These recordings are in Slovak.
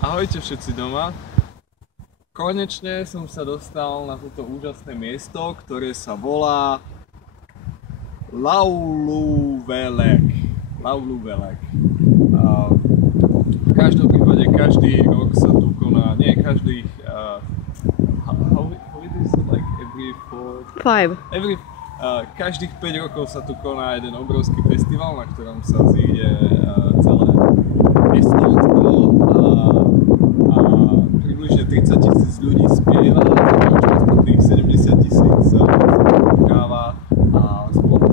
Ahojte všetci doma. Konečne som sa dostal na toto úžasné miesto, ktoré sa volá Lauluvelek. V každom prípade každý rok sa tu koná, nie každých how it is like every 5. Každých 5 rokov sa tu koná jeden obrovský festival, na ktorom sa zíde celé Estónsko a približne 30 000 ľudí spieva, ostatných 70 000 sa potkáva a spolu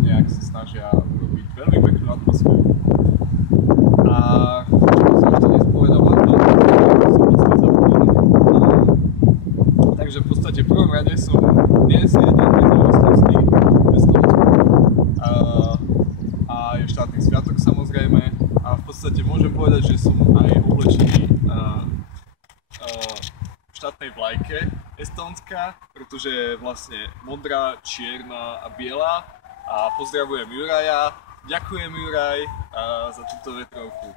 nejak sa snažia urobiť veľmi peknú atmosféru. A čo som ešte dnes povedal, mám to, som vlastne zabudol. Takže v podstate v prvom rade som dnes je deň nezávislosti v Estónsku a je štátny sviatok samozrejme a v podstate môžem povedať, že som aj oblečený v štátnej vlajke Estónska, pretože je vlastne modrá, čierna a biela a pozdravujem Juraja, ďakujem Juraj za túto vetrovku.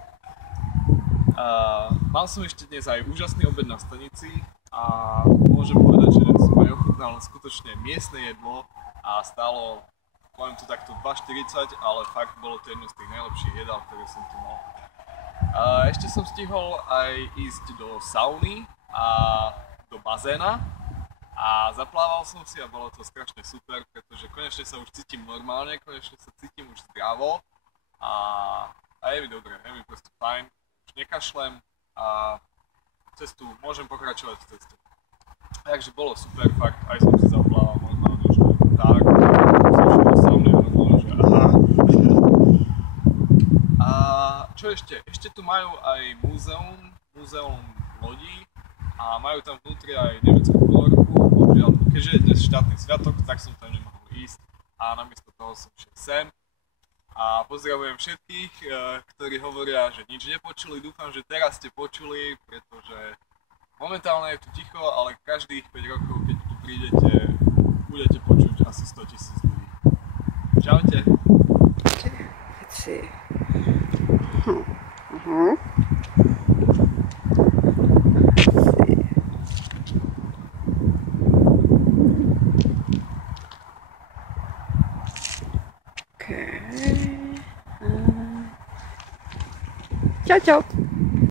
Mal som ešte dnes aj úžasný obed na stanici a môžem povedať, že som aj ochutnal skutočne miestne jedlo a stálo, poviem to takto 2,40, ale fakt bolo to jedno z tých najlepších jedál, ktoré som tu mal. Ešte som stihol aj ísť do sauny a do bazéna a zaplával som si a bolo to strašne super, pretože konečne sa už cítim normálne, konečne sa cítim už zdravo a je mi dobre, je mi proste fajn, už nekašlem a cestu, môžem pokračovať v ceste. Takže bolo super, fakt, aj som si zaplával normálne, že tak, som šiel do sauny a normálne, že aha. A čo ešte? Ešte tu majú aj múzeum lodí a majú tam vnútri aj nemeckú ponorku, bohužiaľ, keďže je dnes štátny sviatok, tak som tam nemohol ísť a namiesto toho som šiel sem. A pozdravujem všetkých, ktorí hovoria, že nič nepočuli, dúfam, že teraz ste počuli, pretože momentálne je tu ticho, ale každých 5 rokov, keď tu prídete, budete počuť asi 100 000 ľudí. Čaute. Let's see. Okay. Ciao ciao.